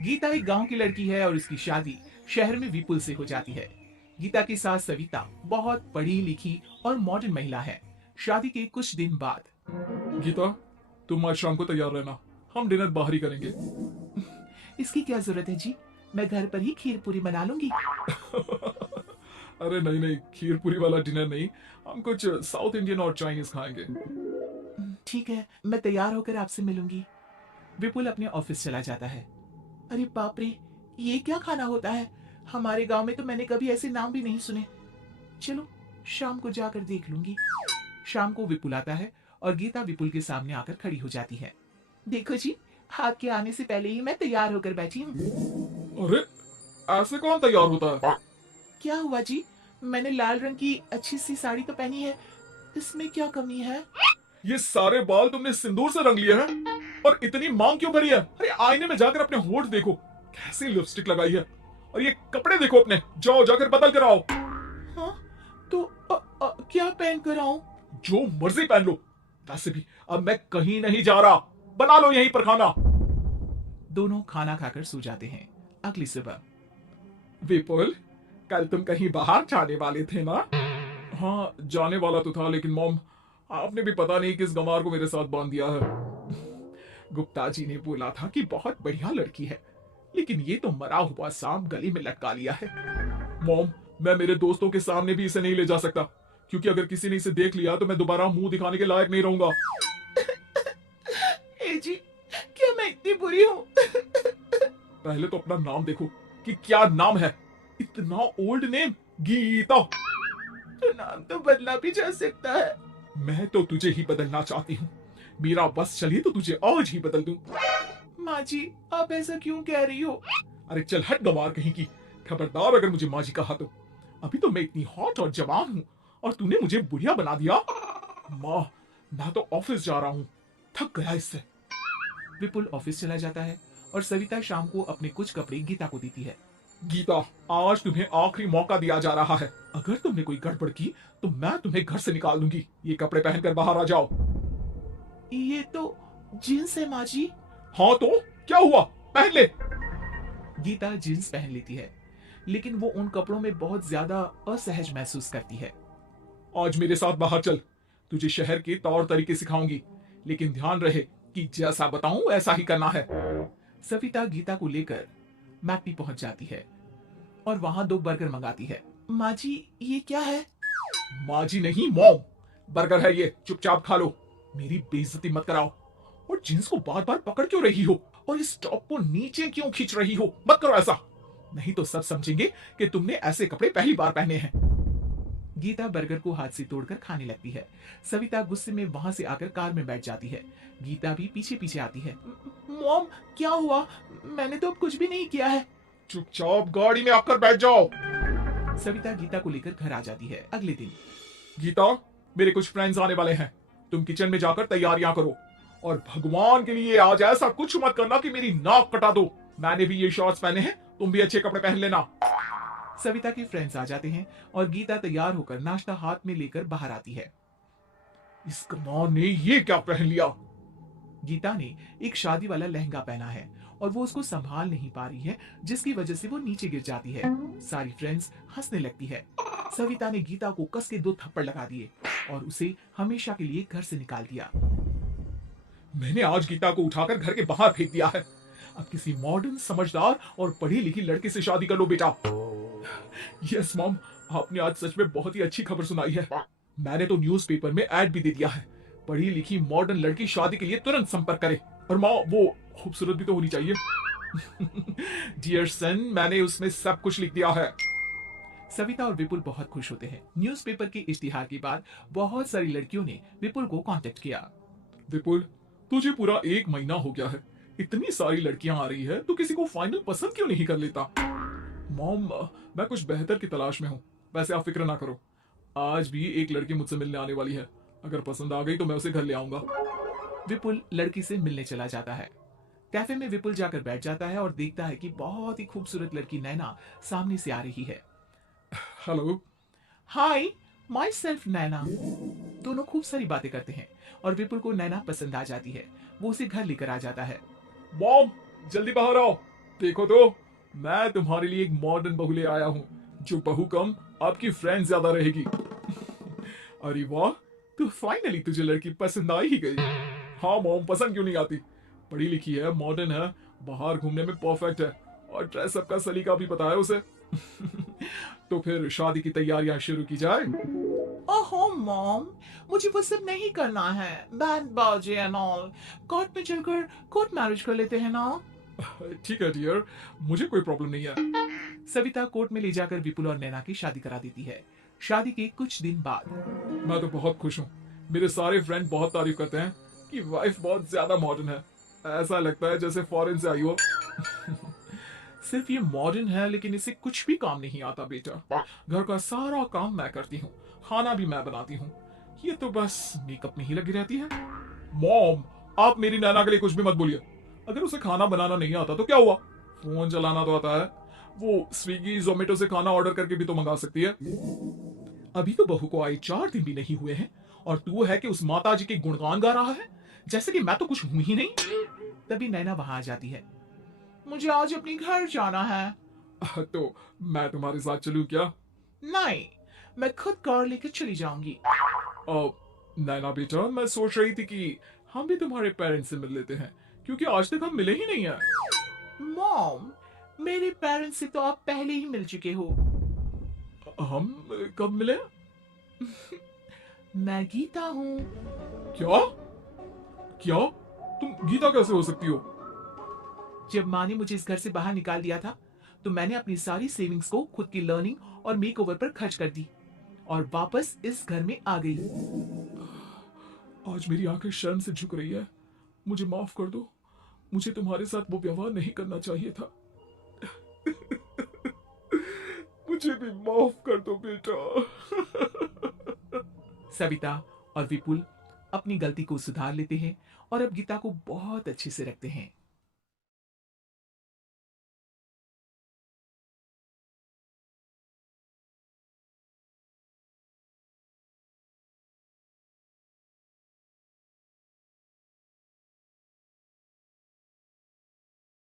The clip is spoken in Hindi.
गीता एक गांव की लड़की है और उसकी शादी शहर में विपुल से हो जाती है। गीता की सास सविता बहुत पढ़ी लिखी और मॉडर्न महिला है। शादी के कुछ दिन बाद गीता, तुम आज शाम को तैयार रहना। हम डिनर बाहर ही करेंगे। इसकी क्या जरूरत है जी, मैं घर पर ही खीर पूरी बना लूंगी। अरे नहीं नहीं, खीर पूरी वाला डिनर नहीं। हम कुछ साउथ इंडियन और चाइनीज खाएंगे। ठीक है, मैं तैयार होकर आपसे मिलूंगी। विपुल अपने ऑफिस चला जाता है। अरे बाप रे, ये क्या खाना होता है? हमारे गांव में तो मैंने कभी ऐसे नाम भी नहीं सुने। चलो, शाम को जाकर देख लूंगी। शाम को विपुल आता है और गीता विपुल के सामने आकर खड़ी हो जाती है। देखो जी, आपके आने से पहले ही मैं तैयार होकर बैठी हूँ। अरे, ऐसे कौन तैयार होता है? क्या हुआ जी? मैंने लाल रंग की अच्छी सी साड़ी तो पहनी है, इसमें क्या कमी है? ये सारे बाल तुमने सिंदूर से रंग लिए हैं और इतनी मांग क्यों भरी है? अरे आईने में जाकर अपने होठ देखो, कैसी लिपस्टिक लगाई है। और ये कपड़े देखो अपने, जाओ जाकर बदल कर आओ। हाँ, तो क्या पहन कर आऊं? जो मर्जी पहन लो। वैसे भी अब मैं कहीं नहीं जा रहा, बना लो यहीं पर खाना। दोनों खाना खाकर सो जाते हैं। अगली सुबह विपुल, कल तुम कहीं बाहर जाने वाले थे ना? हाँ, जाने वाला तो था, लेकिन मॉम, आपने भी पता नहीं किस गंवार को मेरे साथ बांध दिया है। गुप्ता जी ने बोला था कि बहुत बढ़िया लड़की है, लेकिन ये तो मरा हुआ सांप गली में लटका लिया है। मॉम, मैं मेरे दोस्तों के सामने भी इसे नहीं ले जा सकता, क्योंकि अगर किसी ने इसे देख लिया तो मैं दोबारा मुंह दिखाने के लायक नहीं रहूंगा। ए जी, क्या मैं इतनी बुरी हूँ? पहले तो अपना नाम देखो कि क्या नाम है। इतना ओल्ड नेम, गीता। तो नाम तो बदला भी जा सकता है। मैं तो तुझे ही बदलना चाहती हूँ। मेरा बस चले तो तुझे आज ही बदल दूं। माँ जी, आप ऐसा क्यों कह रही हो? अरे चल हट गंवार कहीं की। खबरदार अगर मुझे माँ जी कहा तो। अभी तो मैं इतनी हॉट और जवान हूँ और तूने मुझे बुढ़िया बना दिया। माँ, मैं तो ऑफिस जा रहा हूँ, थक गया इससे। विपुल ऑफिस चला जाता है और सविता शाम को अपने कुछ कपड़े गीता को देती है। गीता, आज तुम्हें आखिरी मौका दिया जा रहा है। अगर तुमने कोई गड़बड़ की तो मैं तुम्हें घर से निकाल दूंगी। ये कपड़े पहनकर बाहर आ जाओ। ये तो जींस है माँ जी। हाँ तो क्या हुआ, पहन ले। गीता जींस पहन लेती है, लेकिन वो उन कपड़ों में बहुत ज्यादा असहज महसूस करती है। आज मेरे साथ बाहर चल, तुझे शहर के तौर तरीके सिखाऊंगी, लेकिन ध्यान रहे कि जैसा बताऊं ऐसा ही करना है। सविता गीता को लेकर मैकडी पहुंच जाती है और वहां 2 बर्गर मंगाती है। माँ जी, ये क्या है? माँ जी नहीं मॉम, बर्गर है ये, चुपचाप खा लो। मेरी बेइज्जती मत कराओ। और जींस को बार बार पकड़ क्यों रही हो और इस टॉप को नीचे क्यों खींच रही हो? मत करो ऐसा, नहीं तो सब समझेंगे कि तुमने ऐसे कपड़े पहली बार पहने हैं। गीता बर्गर को हाथ से तोड़कर खाने लगती है। सविता गुस्से में वहां से आकर कार में बैठ जाती है। गीता भी पीछे पीछे आती है। मॉम, क्या हुआ? मैंने तो अब कुछ भी नहीं किया है। चुपचाप गाड़ी में आकर बैठ जाओ। सविता गीता को लेकर घर आ जाती है। अगले दिन गीता, मेरे कुछ फ्रेंड्स आने वाले हैं, तुम किचन में जाकर तैयारियां करो। और भगवान के लिए आज ऐसा कुछ मत करना कि मेरी नाक कटा दो। मैंने भी ये शॉर्ट्स पहने हैं, तुम भी अच्छे कपड़े पहन लेना। सविता के फ्रेंड्स आ जाते हैं और गीता तैयार होकर नाश्ता हाथ में लेकर बाहर आती है। इस कमाल ने ये क्या पहन लिया? गीता ने एक शादी वाला लहंगा पहना है और वो उसको संभाल नहीं पा रही है, जिसकी वजह से वो नीचे गिर जाती है। सारी फ्रेंड्स हंसने लगती है। सविता ने गीता को कस के 2 थप्पड़ लगा दिए और उसे हमेशा के लिए घर से निकाल दिया। मैंने आज गीता को उठाकर घर के बाहर फेंक दिया है। अब किसी मॉडर्न, समझदार और पढ़ी लिखी लड़के से शादी कर लो बेटा। यस मॉम, आपने आज सच में बहुत ही अच्छी खबर सुनाई है। मैंने तो न्यूज़पेपर में ऐड भी दे दिया है, पढ़ी लिखी मॉडर्न लड़की शादी के लिए तुरंत संपर्क करे। और माँ, वो खूबसूरत भी तो होनी चाहिए। डियर सन, मैंने उसमें सब कुछ लिख दिया है। सविता और विपुल बहुत खुश होते हैं। न्यूज़पेपर के इश्तिहार के बाद बहुत सारी लड़कियों ने विपुल को कांटेक्ट किया। विपुल, तुझे पूरा 1 महीना हो गया है, इतनी सारी लड़कियां आ रही है, तो किसी को फाइनल पसंद क्यों नहीं कर लेता? मॉम, मैं कुछ बेहतर की तलाश में हूँ। वैसे आप फिक्र ना करो, आज भी एक लड़की मुझसे मिलने आने वाली है। अगर पसंद आ गई तो मैं उसे घर ले आऊंगा। विपुल लड़की से मिलने चला जाता है। कैफे में विपुल जाकर बैठ जाता है और देखता है कि बहुत ही खूबसूरत लड़की नैना सामने से आ रही है। हेलो। हाय, माई सेल्फ नैना। दोनों खूब सारी बातें करते हैं और विपुल को नैना पसंद आ जाती है। वो उसे घर लेकर आ जाता है। मॉम, जल्दी बाहर आओ। देखो तो, मैं तुम्हारे लिए एक मॉडर्न बहू ले आया हूँ, जो बहू कम आपकी फ्रेंड ज्यादा रहेगी। अरे वाह, तो फाइनली तुझे लड़की पसंद आ ही गई। हाँ मॉम, पसंद क्यों नहीं आती? पढ़ी लिखी है, मॉडर्न है, बाहर घूमने में परफेक्ट है, और ड्रेसअप का सलीका भी पता है उसे। तो फिर शादी की तैयारियां शुरू की जाए। ओहो मॉम, मुझे वो सब नहीं करना है। बैंड बाजे एंड ऑल। कोर्ट में चलकर कोर्ट मैरिज कर लेते हैं ना। ठीक है डियर, मुझे कोई प्रॉब्लम नहीं है। सविता कोर्ट में ले जाकर विपुल और नैना की शादी करा देती है। शादी के कुछ दिन बाद मैं तो बहुत खुश हूँ। मेरे सारे फ्रेंड बहुत तारीफ करते हैं कि वाइफ बहुत ज्यादा मॉडर्न है। ऐसा लगता है जैसे फॉरेन से आई हो। सिर्फ ये मॉडर्न है, लेकिन इसे कुछ भी काम नहीं आता बेटा। घर का सारा काम मैं करती हूँ, खाना भी मैं बनाती हूँ। ये तो बस मेकअप में ही लगी रहती है। मॉम, आप मेरी नैना के लिए कुछ भी मत बोलिए। अगर उसे खाना बनाना नहीं आता तो क्या हुआ, फोन चलाना तो आता है। वो स्विगी जोमेटो से खाना ऑर्डर करके भी तो मंगा सकती है। अभी तो बहू को आए 4 दिन भी नहीं हुए हैं, और तू है कि उस माता जी के गुणगान गा रहा है, जैसे कि मैं तो कुछ हूं ही नहीं। तभी नैना वहां आ जाती है। मुझे आज अपने घर जाना है। तो मैं तुम्हारे साथ चलूं क्या? नहीं, मैं खुद कार लेकर चली जाऊंगी। नैना बेटा, मैं सोच रही थी कि हम भी तुम्हारे पेरेंट्स से मिल लेते हैं, क्योंकि आज तक हम मिले ही नहीं हैं। मॉम, मेरे पेरेंट्स से तो आप पहले ही मिल चुके हो। हम कब मिले? मैं गीता हूँ। क्या? क्या? तुम गीता कैसे हो सकती हो? जब माँ ने मुझे इस घर से बाहर निकाल दिया था, तो मैंने अपनी सारी सेविंग्स को खुद की लर्निंग और मेकओवर पर खर्च कर दी और वापस इस घर में आ गई। आज मेरी आंखें शर्म से झुक रही है। मुझे माफ कर दो। मुझे तुम्हारे साथ वो व्यवहार नहीं करना चाहिए था। मुझे भी माफ कर दो बेटा। सविता और विपुल अपनी गलती को सुधार लेते हैं और अब गीता को बहुत अच्छे से रखते हैं।